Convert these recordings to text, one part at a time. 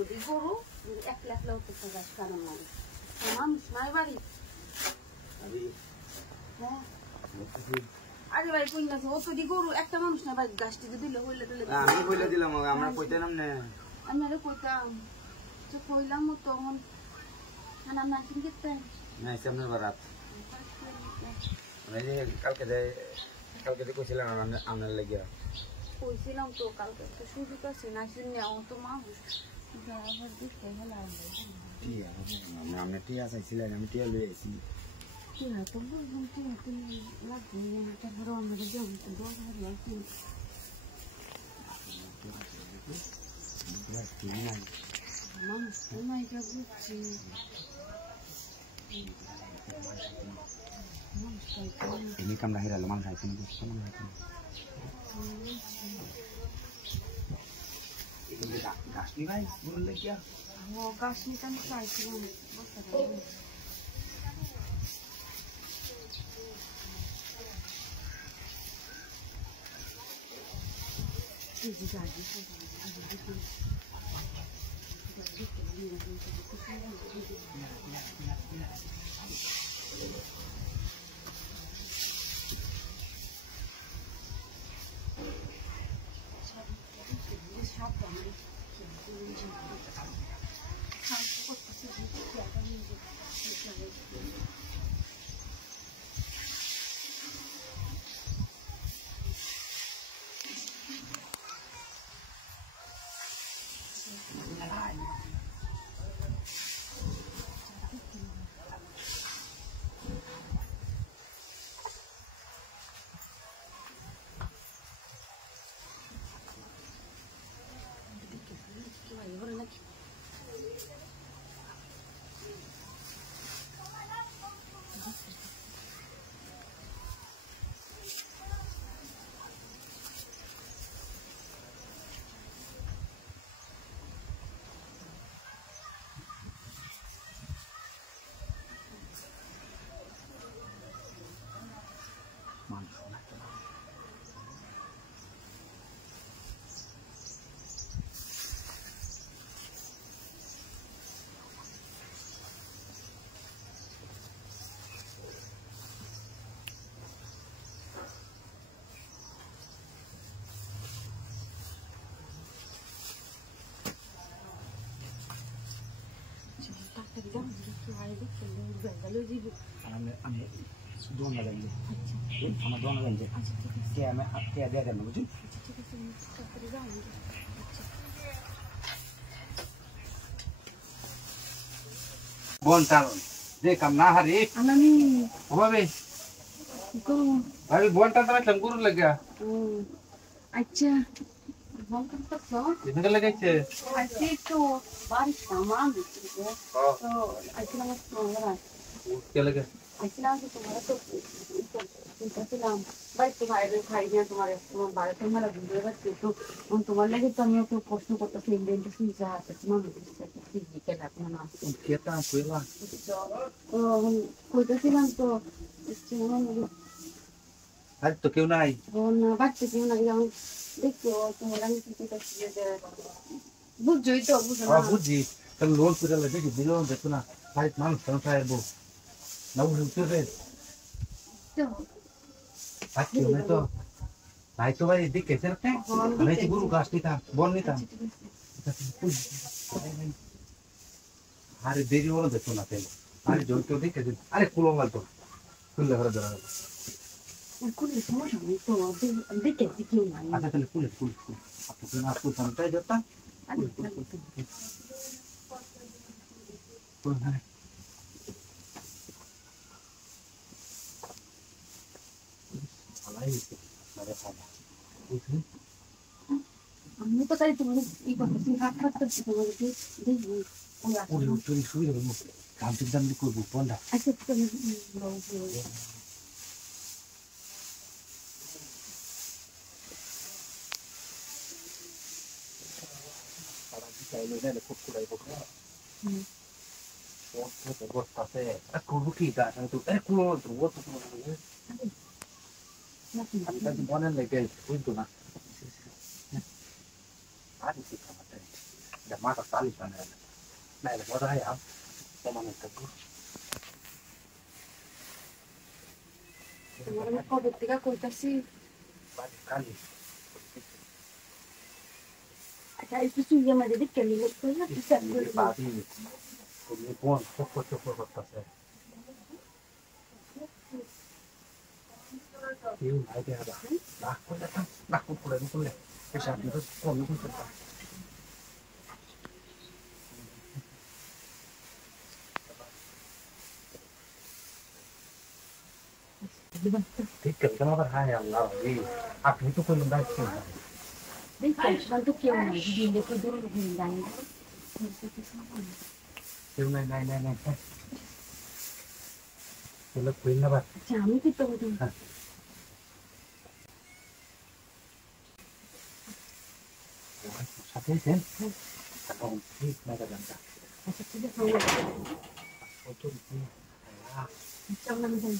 অতটি গরু একলা একলা উঠতে গাছ কারণ লাগে মানুষ নাই বাড়ি হ্যাঁ আরে ভাই কই না অতটি গরু একটা মানুষ না বাড়ি গাছটি দিলে হইলে দিলে আমি বলে দিলাম আমরা কইতাম না আমি আরে কইতাম তো কইলাম তখন খানা না কিনতে না সামনে বারাত মানে কালকে কইছিলাম আপনার লাগিয়া কইছিলাম তো কালকে তো সুযোগ আছে না শুনে আমার তো মানুষ আবার দেখতে ভালো লাগবে আমরা টিয়া চাইছিলেন আমি টিয়া লই আইছি টিয়া তো বললাম টিয়া তো লাগবে না তারপরে আমরা যাবো তো দশ হাজার লাগবে মানুষ তো নাই যা বুঝছি ini kam lahir lemang hai pun bus sama hai ini gas ni bhai boleh lagi ya वो gas ni kan sai sih bos ini jadi আমি दोन लागले আমার दोन लागले ते আমি ते द्या देणार बुझी बोन तारो दे काम ना हरे अनानी होबे को अभी बोन तारो मतलब गुरु लग गया अच्छा बोन तो सो कितने लगे छे ऐसे तो बारिश सामान तो ऐसे ना तो रहा क्या लगे ऐसे ना तो तुम्हारा तो कैसे नाम भाई तुम्हारे खाई दिया तुम्हारे बारे में मला वीडियो करते तो उन तुम्हारे लगे तो मैं तो प्रश्न करता हूं इंडियन तो सीधा है तो मैं भी के लगना ना केता कोइला कोई तो सिलान तो इसमें आज तो क्यों ना आई वो ना बात क्यों ना जाऊं देखो तुम्हारा नहीं तो बुझ जोई तो बुझ ना बुझ जी कल लोन पूरा लगे कि बिलो देखो ना भाई मान संसार बो ना वो रे तो अच्छा मैं तो भाई तो भाई देख कैसे रखते हैं हमें तो गुरु कास्ट नहीं था बोल नहीं था अरे देरी वाला देखो ना पहले अरे जो तो देख कैसे अरे कुलों वाल तो कुल लग रहा जरा कुल समझ नहीं तो देख कैसे क्यों ना अच्छा चल कुल आपको समझता है जाता कुल है मेरे फादर हमें पता है तुम्हारे ये बात से हाथ हाथ तक तुम्हारे देख ओरे उतरी सुई रे मो काम एकदम को बोंडा अच्छा तो ले ले खुद कुड़ाई को वो बोलता है कुड़ू की का तो अरे कुड़ू तो वो तो kita di mana lagi itu na, ada sih kamu tadi, mata tali sana này là có đây không cho mà mình tự তোমার আমি কবে থেকে কইতাছি balik kali আচ্ছা একটু চুইয়ে মাঝে দেখে নিলে কইলা di pagi ini pun cukup kertasnya yêu lại kia bà đặt cũng lên cũng lên cái sạc nó còn nó cũng cần thì cần cái nó bắt hai hàng là gì áp những cái phương đây thì দেখে শান্ত কেউ নাই দিলে তো দূর হয়ে যায় điều này cái lớp quyến nó bạn আচ্ছা আমি কি তো বলি sắp thế xem còn thì này là làm sao আচ্ছা ঠিক আছে আমরা ôi trời ơi চল আমি যাই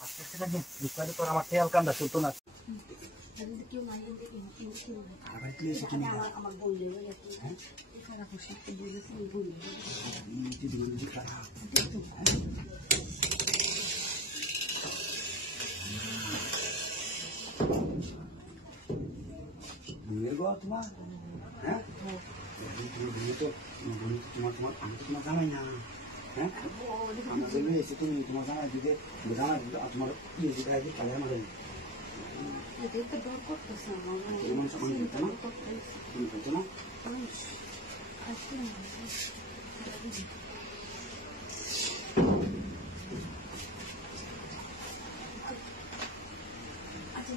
আচ্ছা সেটা নিয়ে বিকালে তোর আমার খেয়াল কান্দা চলতো না যদি কেউ নাই দেখি কেউ নাই আর কি এসে কিনে আমার বই লেগে গেছে এখানে বসে বলেছি বই যদি মানে খারাপ বুঝে গো তোমার হ্যাঁ বুঝে তো তোমার আমি তো তোমার জানাই না হ্যাঁ আমাদের এসে তুমি তোমার জানাই দিতে জানাই দিতে তোমার ইয়ে দিতে আগে কালে আমাদের এটাই তো দর করতেছে আমার তোমার সমান দিতে না তুমি বলছো না আচ্ছা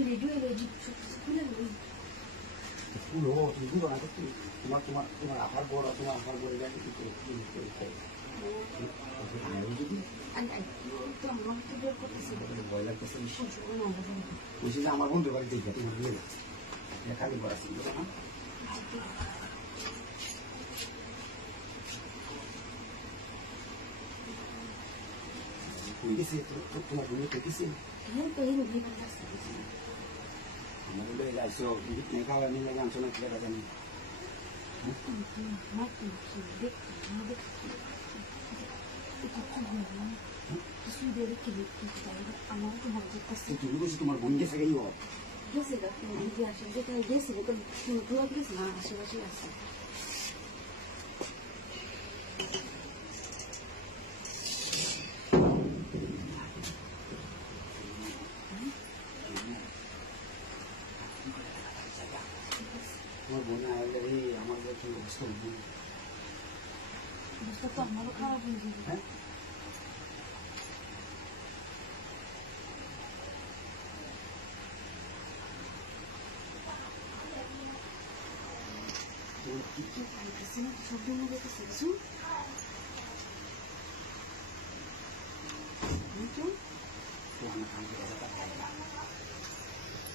রেডিও রেডি খুলে নেই পুরো তুমি বুঝো না তোমার আবার বড় তোমার আবার বড় জায়গা কি করে যদি তো আমার তো বের করতেছে ভয় লাগতেছে সবসময় না বলছি যে আমার বন্ধু বাড়ি দেখবে তোমার বিয়ে খালি বড় আছে না গেছে তোমার বন্ধু গেছে হ্যাঁ তো এই রবি করতেছে আমার বলে যাইছো খাওয়া নিয়ে জানছো না কি জানি তুমি বলছি তোমার বোন গেছে গেই আশেপাশে আমার বোন আসলে আমার কি অবস্থা তো আমারও খারাপ হয়ে যাবে হ্যাঁ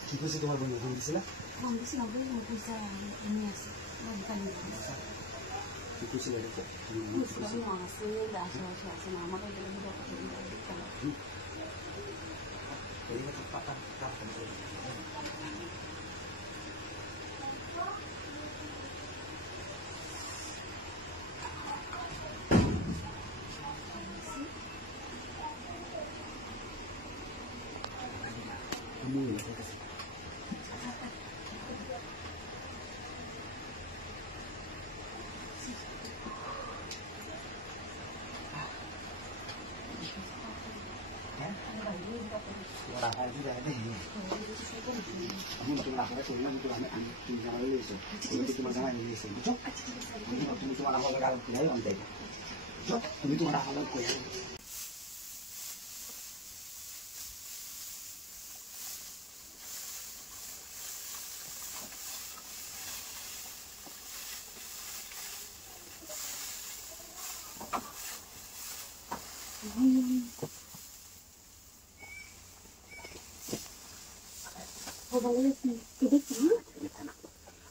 কি করছে তোমার বন্ধু ফোন দিছিল কি করছিল তুমি তোমার আলাদা করে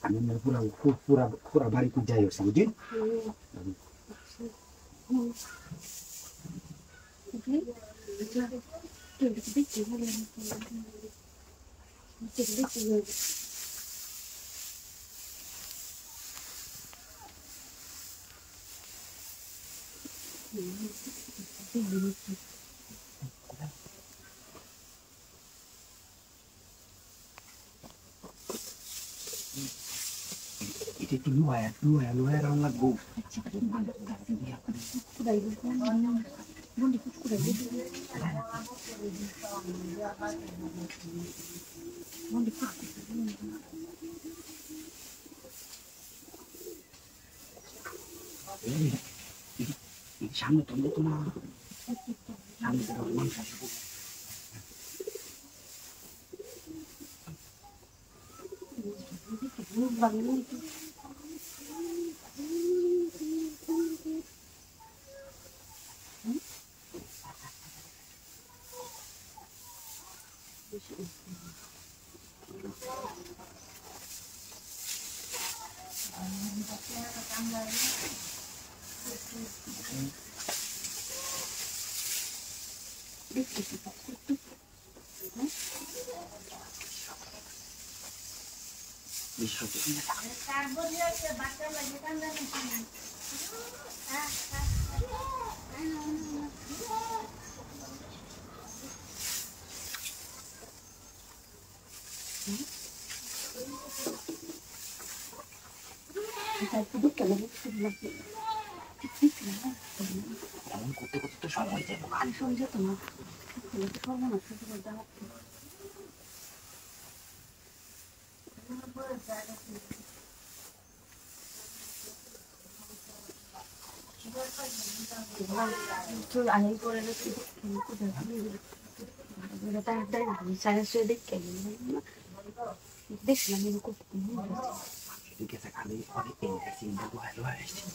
আমি পুরা বাড়ি খুঁজ যাই হচ্ছে বুঝলি Itu dua orang lagu. সামনে তো তো না সামনে তো মানুষ আসবো করতে করতে তো সময় যাবো খালি সময় যেত না সর্বনাশ বলতে আগে করে দেখছিলাম এরকম গেছে খালি অনেক চিন্তা ভালো আসছে